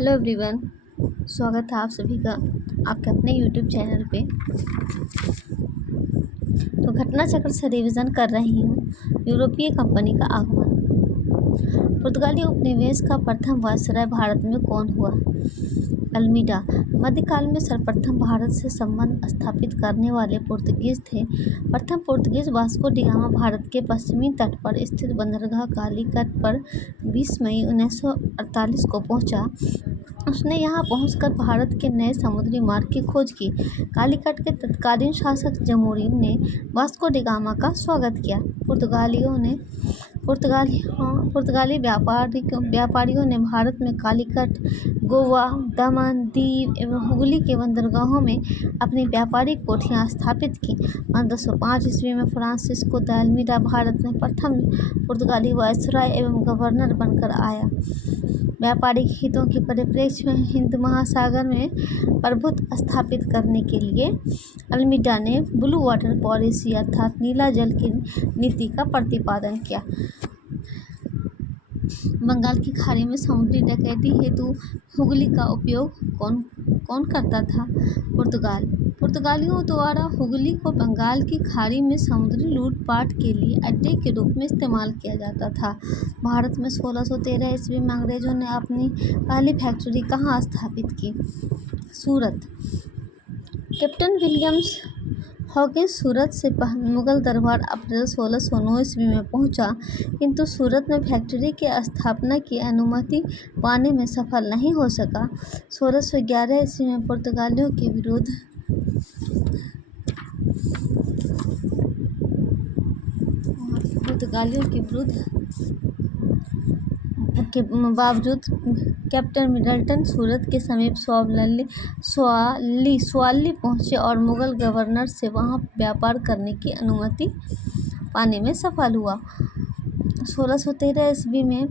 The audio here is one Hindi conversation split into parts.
Hello everyone. स्वागत है आप सभी का आपके अपने यूट्यूब चैनल पे। तो घटना चक्र से रिवीजन कर रही हूँ। यूरोपीय कंपनी का आगमन। पुर्तगाली उपनिवेश का प्रथम वायसराय भारत में कौन हुआ? अल्मीडा। मध्यकाल में सर्वप्रथम भारत से संबंध स्थापित करने वाले पुर्तगीज थे। प्रथम Portuguese Vasco D gamma Bharat के पश्चिमी तट पर स्थित बंदरगाह कालीकट पर 20 मई 1948 को पहुंचा। उसने यहां पहुंचकर भारत के नए समुद्री मार्ग की खोज की। कालीकट के तत्कालीन शासक जमोरिन ने वास्को डी गामा का स्वागत किया। पुर्तगाली व्यापारियों ने भारत में कालीकट, गोवा, दमन, दीव एवं हुगली के बंदरगाहों में अपनी व्यापारिक कोठियां स्थापित की। 1505 ईस्वी में फ्रांसिस्को द अल्मीडा भारत में प्रथम पुर्तगाली वायसराय एवं गवर्नर बनकर आया। व्यापारिक हितों के परिप्रेक्ष्य में हिंद महासागर में प्रभुत्व स्थापित करने के लिए अल्मीडा ने ब्लू वाटर पॉलिसी अर्थात नीला जल की नीति का प्रतिपादन किया। बंगाल की खाड़ी में समुद्री डकैती हेतु हुगली का उपयोग कौन करता था? पुर्तगालियों द्वारा हुगली को बंगाल की खाड़ी में समुद्री लूटपाट के लिए अड्डे के रूप में इस्तेमाल किया जाता था। भारत में 1613 ईस्वी में अंग्रेजों ने अपनी पहली फैक्ट्री कहाँ स्थापित की? सूरत। कैप्टन विलियम्स हॉकिंस सूरत से मुगल दरबार अप्रैल 1609 ईस्वी में पहुंचा, किंतु सूरत में फैक्ट्री की स्थापना की अनुमति पाने में सफल नहीं हो सका। 1611 ईस्वी में पुर्तगालियों के बावजूद कैप्टन मिडलटन सूरत के समीप स्वाली पहुंचे और मुगल गवर्नर से वहां व्यापार करने की अनुमति पाने में सफल हुआ। 1613 ईस्वी में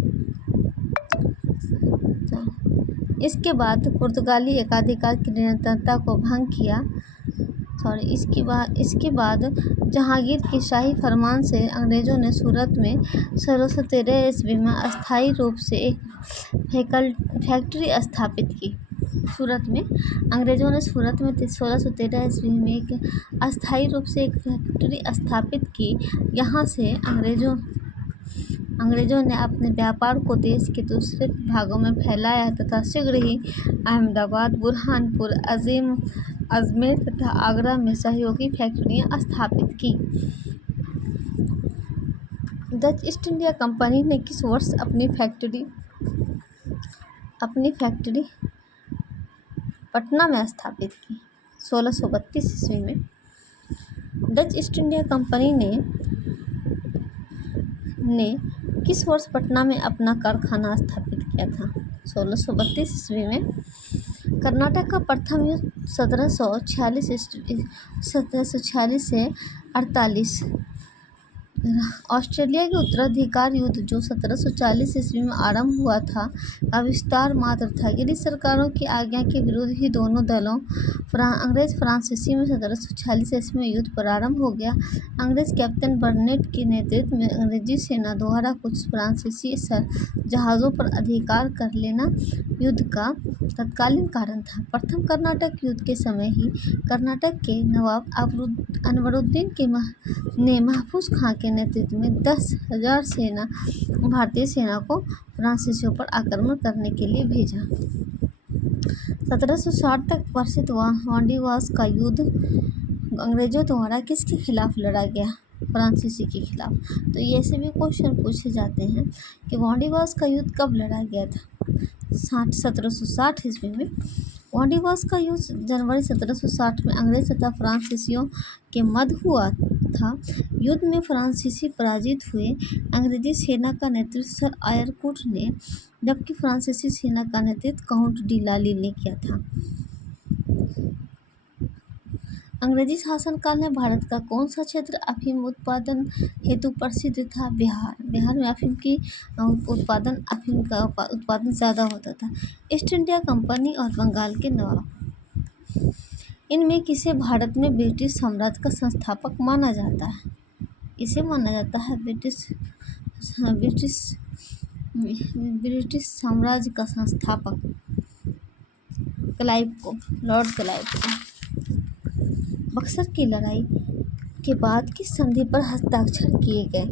इसके बाद पुर्तगाली एकाधिकार की निरंतरता को भंग किया। इसके बाद जहांगीर के शाही फरमान से अंग्रेजों ने सूरत में 1613 ईस्वी में अस्थायी रूप से एक फैक्ट्री स्थापित की। अंग्रेजों ने सूरत में 1613 ईस्वी में एक अस्थायी रूप से एक फैक्ट्री स्थापित की। यहाँ से अंग्रेजों ने अपने व्यापार को देश के दूसरे भागों में फैलाया तथा शीघ्र ही अहमदाबाद, बुरहानपुर, अजमेर तथा आगरा में सहयोगी फैक्ट्रियां स्थापित की। डच ईस्ट इंडिया कंपनी ने किस वर्ष अपनी फैक्ट्री पटना में स्थापित की? 1632 ईस्वी में। डच ईस्ट इंडिया कंपनी ने किस वर्ष पटना में अपना कारखाना स्थापित किया था? 1632 ईस्वी में। कर्नाटक का प्रथम युद्ध 1746 से 48। ऑस्ट्रेलिया के उत्तराधिकार युद्ध जो 1740 ईस्वी में आरंभ हुआ था का विस्तार मात्र था। अंग्रेज सरकारों की आज्ञा के विरुद्ध ही दोनों दलों अंग्रेज फ्रांसीसी में 1746 ईस्वी में युद्ध प्रारंभ हो गया। अंग्रेज कैप्टन बर्नेट के नेतृत्व में अंग्रेजी सेना द्वारा कुछ फ्रांसीसी जहाज़ों पर अधिकार कर लेना युद्ध का तत्कालीन कारण था। प्रथम कर्नाटक युद्ध के समय ही कर्नाटक के नवाब अनवरुद्दीन ने महफूज खां के नेतृत्व में 10,000 भारतीय सेना को फ्रांसीसियों पर आक्रमण करने के लिए भेजा। 1760 तक प्रसिद्ध वांडीवास का युद्ध अंग्रेजों द्वारा किसके खिलाफ लड़ा गया? फ्रांसीसी के खिलाफ। तो ये ऐसे भी क्वेश्चन पूछे जाते हैं कि वांडीवास का युद्ध कब लड़ा गया था? 1760 ईस्वी में। वांडीवास का युद्ध जनवरी 1760 में अंग्रेज तथा फ्रांसीसियों के मध्य हुआ था। युद्ध में फ्रांसीसी पराजित हुए। अंग्रेजी सेना का नेतृत्व सर आयरकूट ने, जबकि फ्रांसीसी सेना का नेतृत्व काउंट डी लाली ने किया था। अंग्रेजी शासनकाल में भारत का कौन सा क्षेत्र अफीम उत्पादन हेतु प्रसिद्ध था? बिहार में अफीम का उत्पादन ज़्यादा होता था। ईस्ट इंडिया कंपनी और बंगाल के नवाब, इनमें किसे भारत में ब्रिटिश साम्राज्य का संस्थापक माना जाता है? इसे माना जाता है ब्रिटिश साम्राज्य का संस्थापक। क्लाइव को, लॉर्ड क्लाइव को। बक्सर की लड़ाई के बाद की संधि पर हस्ताक्षर किए गए।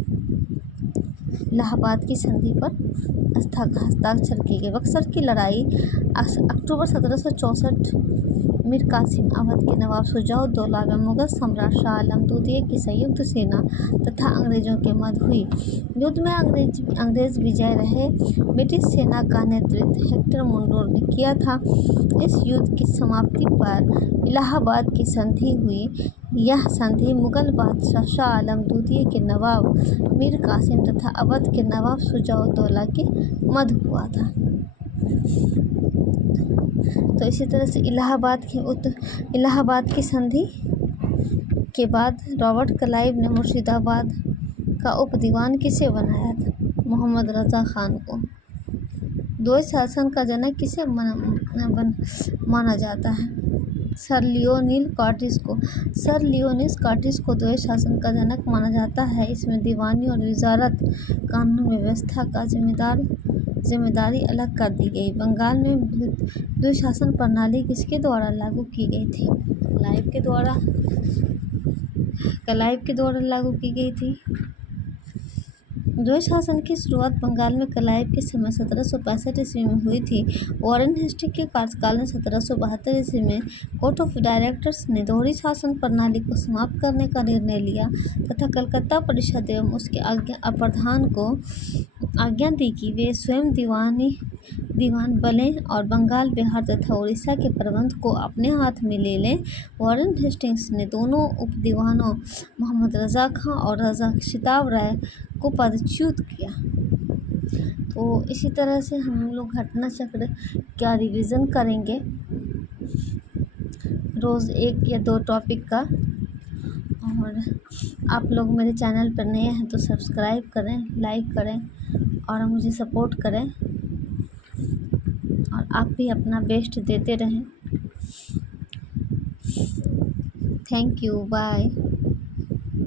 इलाहाबाद की संधि पर हस्ताक्षर किए गए। बक्सर की लड़ाई अक्टूबर 1764 मीर कासिम, अवध के नवाब शुजाउद्दौला व मुगल सम्राट शाह आलम द्वितीय की संयुक्त सेना तथा अंग्रेजों के मध्य हुई। युद्ध में अंग्रेज विजय रहे। ब्रिटिश सेना का नेतृत्व हेक्टर मुनरो ने किया था। इस युद्ध की समाप्ति पर इलाहाबाद की संधि हुई। यह संधि मुगल बादशाह शाह आलम द्वितीय के नवाब मीर कासिम तथा अवध के नवाब शुजाउद्दौला के मध्य हुआ था। तो इसी तरह से इलाहाबाद की संधि के बाद रॉबर्ट क्लाइव ने मुर्शिदाबाद का उप दीवान किसे बनाया था? मोहम्मद रज़ा खान को। द्वैत शासन का जनक किसे माना जाता है? सर लियोनिस कर्टिस को द्वैत शासन का जनक माना जाता है। इसमें दीवानी और वजारत कानून व्यवस्था का जिम्मेदारी अलग कर दी गई। बंगाल में द्वैत शासन प्रणाली किसके द्वारा लागू की गई थी? क्लाइव के द्वारा लागू की गई थी। द्वैत शासन की शुरुआत बंगाल में क्लाइव के समय 1765 ईस्वी में हुई थी। वॉरेन हेस्टिंग्स के कार्यकाल में 1772 ईस्वी में कोर्ट ऑफ डायरेक्टर्स ने दोहरी शासन प्रणाली को समाप्त करने का निर्णय लिया तथा कलकत्ता परिषद एवं उसके प्रधान को आज्ञा दी कि वे स्वयं दीवान बनें और बंगाल, बिहार तथा उड़ीसा के प्रबंध को अपने हाथ में ले लें। वॉरेन हेस्टिंग्स ने दोनों उप दीवानों मोहम्मद रज़ा खां और रज़ा शिताब राय को पदच्युत किया। तो इसी तरह से हम लोग घटना चक्र का रिवीजन करेंगे, रोज़ 1 या 2 टॉपिक का। और आप लोग मेरे चैनल पर नए हैं तो सब्सक्राइब करें, लाइक करें और मुझे सपोर्ट करें और आप भी अपना बेस्ट देते रहें। Thank you, bye.